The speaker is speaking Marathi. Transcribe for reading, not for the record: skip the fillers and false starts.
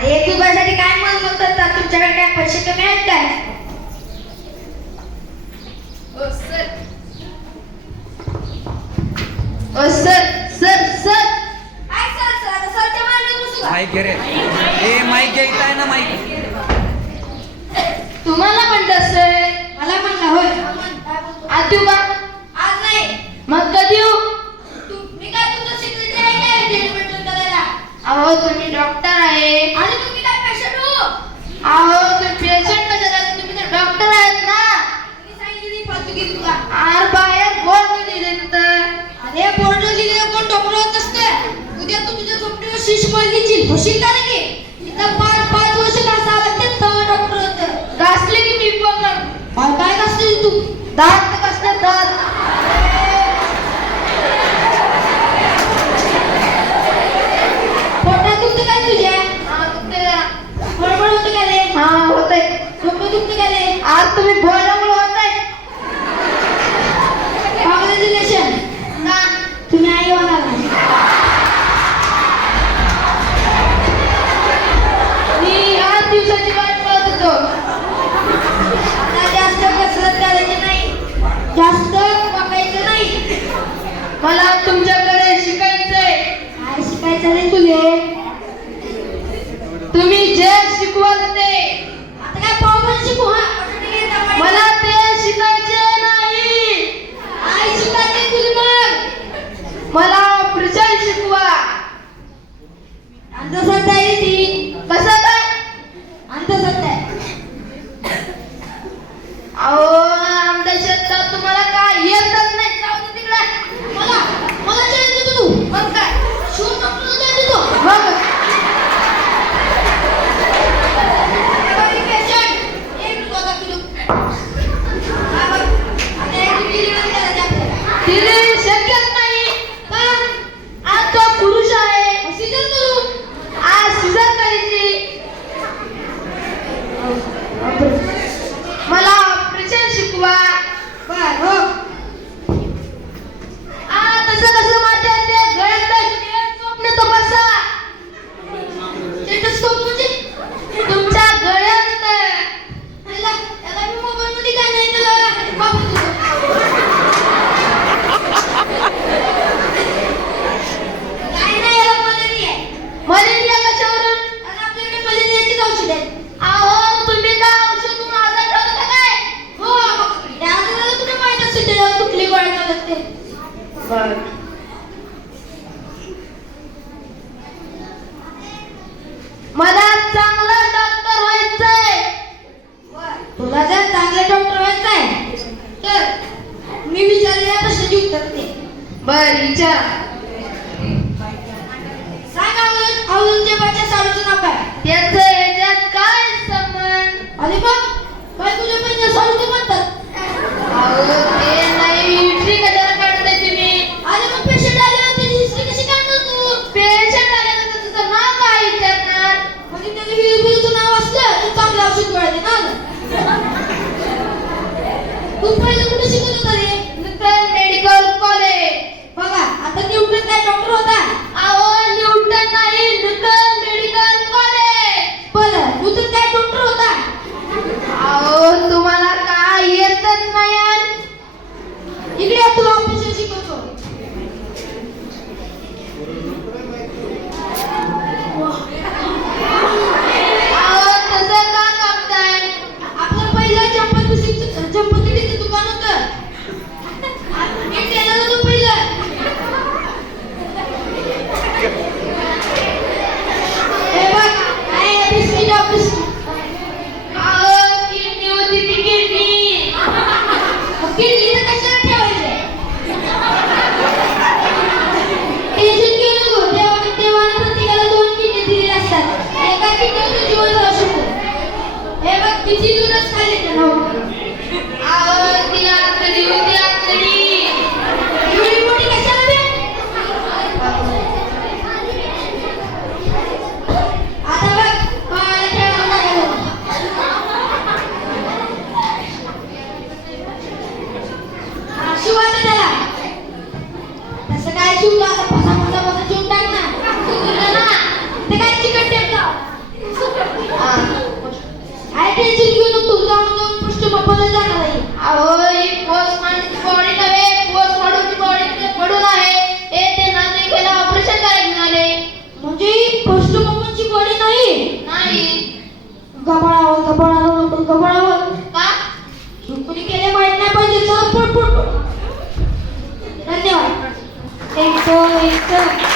अरे एक दिवसासाठी काय मग करतात? तुमच्याकडे काय पैसे कमी आहेत काय? ओ सर सर सर सर काय सर सर आता सरच्या मागे बसू का? माईक घे रे. ए माईक घे, इथं आहे ना माईक. तुम्हाला म्हणतात सर? मला म्हणला होय. काय बोलतो? आज देऊ का? आज नाही. मग कधी येऊ? मी काय तुमचं सेक्रेटरी आहे काय ट्रीटमेंट करायला? अहो तुम्ही डॉक्टर आहे. आणि तुम्ही काय पेशंट हो? अहो तुम्ही पेशंट कशाला? तुम्ही तर डॉक्टर आहेत ना. मी सांगितली फालतूगिरी तुला. आर बाहेर बोर्ड दिले तर. अरे बोर्ड लिहिलेलं कोण डॉक्टर होत नसतं. उद्या तू तुझ्या कंपनीवर शीश मारलीची होशील का नाही? इथं 5 वर्ष घासा लागते तेव्हा डॉक्टर होतं. घासले की मी पण काय घासते तू? दात कसले दात. पोटात दुखतं काय तुझ्या? हा दुखते जरा. बडबड होतं का रे? हा होतंय. डोकं दुखतं का रे? आज तुम्ही बोलल्यामुळे होतंय. कॉंग्रॅच्युलेशन. का? तुम्ही आई होणार नाही. मी 8 दिवसाची वाट पाहत होतो. आता जास्त कसरत करायची नाही. जास्त वाकायचं नाही. मला तुमच्याकडे शिकायचंय. काय शिकायचं रे तुले? तुम्ही जे शिकवाल ते. आता काय पावभाजी शिकू हा? मला ते शिकायचे नाही. आई शिकायचे तुला मग. मला ऑपरेशन शिकवा. अंधश्रद्धा आहे ती. कसं काय? अंधश्रद्धा आहे. अहो अंधश्रद्धा तुम्हाला काय येतच नाही. जाऊ दे तिकडे. मला चॅलेंज देतो तू. मग काय? शिव डॉक्टरला चॅलेंज देतो. मग बाई पेशंट 1 रुपया किलो. हा बघ. आता 1 किलो करायचं आपल्याला. तिने शक्यच नाही. का? आज तो पुरुष आहे. सीजन करू. आज सीझर करायची. मला ऑपरेशन शिकवा. बर हो. तसं कसं माझ्या ते गळ्यात स्वप्न तो बसा. स्टेटस्कोप म्हणजे तुमच्या गळ्यात याला मी मोबाईल मध्ये काय नाही तर वापरू तुझं. काय नाही याला मलेरिया आहे. मलेरिया कशावरून? आणि आपल्याकडे मलेरियाचीच औषध आहेत. अहो तुम्ही का औषध माझा ठेवता काय? हो मग त्या आजाराला तुला माहित असेल त्याच्यावर कुठली गोळ्या चालत ते. मला चांगला डॉक्टर व्हायचंय. तुला जर चांगले डॉक्टर व्हायचं आहे तर मी विचारलेल्या प्रश्नाची उत्तर दे. बर विचार. सांग औरंगजेबाच्या साडूचं नाव काय? त्याचं याच्यात काय संबंध? अरे बघ बायकोच्या बहिणीला साडूचं म्हणतात. अहो ते नाही. हिस्ट्री कशाला काढताय तुम्ही? अरे मग पेशंट आल्यावर त्याची हिस्ट्री कशी काढणार तू? पेशंट आल्यानंतर तुझं नाव काय विचारणार? म्हणजे त्याचं हिरवीचं नाव असलं तर चांगलं औषध गोळ्या देणार. तू पहिलं कुठे शिकत होता रे? Newton medical college. बघा आता न्यूटन काय डॉक्टर होता? अहो न्यूटन नाही, न्यूटन मेडिकल कॉलेज. बरं न्यूटन काय डॉक्टर होता? अहो तुम्हाला काय येतच नाही यार. इकडे या, तुला ऑपरेशन शिकवतो. अहो तसं का कापताय? आपलं पहिलं चंपतीचं दुकान होतं. मी टेलर होतो पहिलं. हे बघ काय बिस्किट अहो किडनी होती ती किडनी. किडनी तर कशाला ठेवायचे? टेन्शन घेऊ नको. देवाने प्रत्येकाला 2 किडनी दिलेल्या असतात. एका किडनीवर जीवन राहू शकतो. हे बघ किती दिवस खाली अहो ती आतडी होती आतडी. एवढी मोठी कशाला बे? आता बघ पायाला खेळायला लागलो. शिवाय त्याला तसं काय शिवलं आता पसा शिवून टाक ना. ते काय चिकट टेप लाव. कपाळावर का कुणी केले माहित नाही पाहिजे चल पळ पळ पळ. धन्यवाद. एक